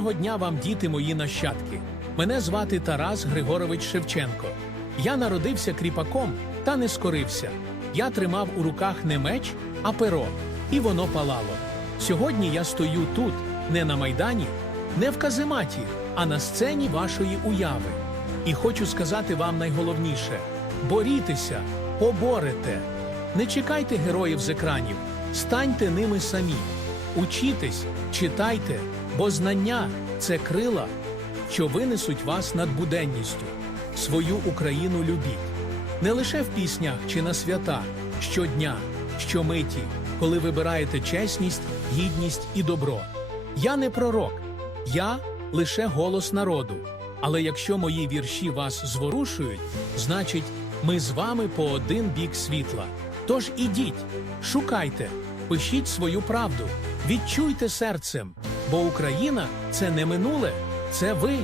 дня вам, діти мої нащадки. Мене звати Тарас Григорович Шевченко. Я народився кріпаком та не скорився. Я тримав у руках не меч, а перо, і воно палало. Сьогодні я стою тут, не на майдані, не в казематі, а на сцені вашої уяви. І хочу сказати вам найголовніше: борітеся, поборете. Не чекайте героїв з екранів, станьте ними самі. Учітесь, читайте, бо знання це крила, що винесуть вас над буденністю. Свою Україну любіть. Не лише в піснях чи на свята, щодня, щомиті, коли вибираєте чесність, гідність і добро. Я не пророк, я лише голос народу. Але якщо мої вірші вас зворушують, значить, ми з вами по один бік світла. Тож ідіть, шукайте, пишіть свою правду, відчуйте серцем, бо Україна це не минуле, це ви.